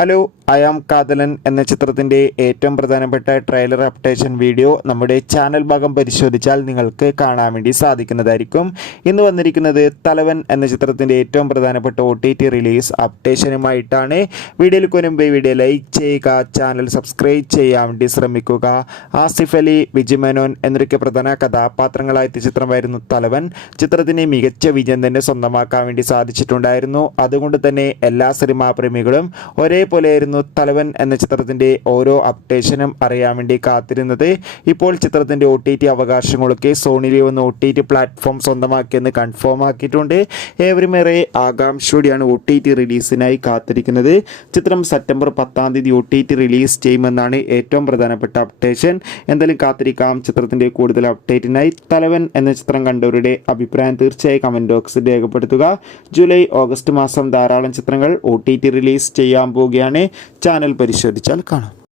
Hello, I am Kadhalan എന്ന ചിത്രത്തിൻ്റെ ഏറ്റവും പ്രധാനപ്പെട്ട ട്രെയിലർ അപ്ഡേഷൻ വീഡിയോ നമ്മുടെ ചാനൽ ഭാഗം പരിശോധിച്ചാൽ നിങ്ങൾക്ക് കാണാൻ വേണ്ടി സാധിക്കുന്നതായിരിക്കും. ഇന്ന് വന്നിരിക്കുന്നത് തലവൻ എന്ന ചിത്രത്തിൻ്റെ ഏറ്റവും പ്രധാനപ്പെട്ട OTT റിലീസ് അപ്ഡേഷനുമായിട്ടാണ്. വീഡിയോയിൽ മുൻപ് വീഡിയോ ലൈക്ക് ചെയ്യുക, ചാനൽ സബ്സ്ക്രൈബ് ചെയ്യാൻ വേണ്ടി ശ്രമിക്കുക. ആസിഫ് അലി, വിജയ് മേനോൻ എന്നൊക്കെ പ്രധാന കഥാപാത്രങ്ങളായ ചിത്രമായിരുന്നു തലവൻ. ചിത്രത്തിന് മികച്ച വിജയം തന്നെ സ്വന്തമാക്കാൻ വേണ്ടി സാധിച്ചിട്ടുണ്ടായിരുന്നു. അതുകൊണ്ട് തന്നെ എല്ലാ സിനിമാ പ്രേമികളും ഒരേപോലെയായിരുന്നു തലവൻ എന്ന ചിത്രത്തിൻ്റെ ഓരോ അപ്ഡേഷനും അറിയാൻ വേണ്ടി കാത്തിരുന്നത്. ഇപ്പോൾ ചിത്രത്തിൻ്റെ OTT അവകാശങ്ങളൊക്കെ സോണി ലീവ് എന്ന OTT പ്ലാറ്റ്ഫോം സ്വന്തമാക്കിയെന്ന് കൺഫേം ആക്കിയിട്ടുണ്ട്. ഏവരുമേറെ ആകാംക്ഷയോടെയാണ് OTT റിലീസിനായി കാത്തിരിക്കുന്നത്. ചിത്രം സെപ്റ്റംബർ 10 OTT റിലീസ് ചെയ്യുമെന്നാണ് ഏറ്റവും പ്രധാനപ്പെട്ട അപ്ഡേഷൻ. എന്തായാലും കാത്തിരിക്കാം ചിത്രത്തിൻ്റെ കൂടുതൽ അപ്ഡേറ്റിനായി. തലവൻ എന്ന ചിത്രം കണ്ടവരുടെ അഭിപ്രായം തീർച്ചയായും കമൻറ്റ് ബോക്സിൽ രേഖപ്പെടുത്തുക. ജൂലൈ ഓഗസ്റ്റ് മാസം ധാരാളം ചിത്രങ്ങൾ OTT റിലീസ് ചെയ്യാൻ പോവുകയാണ്. ചാനൽ പരിശോധിച്ചാൽ കാണാം.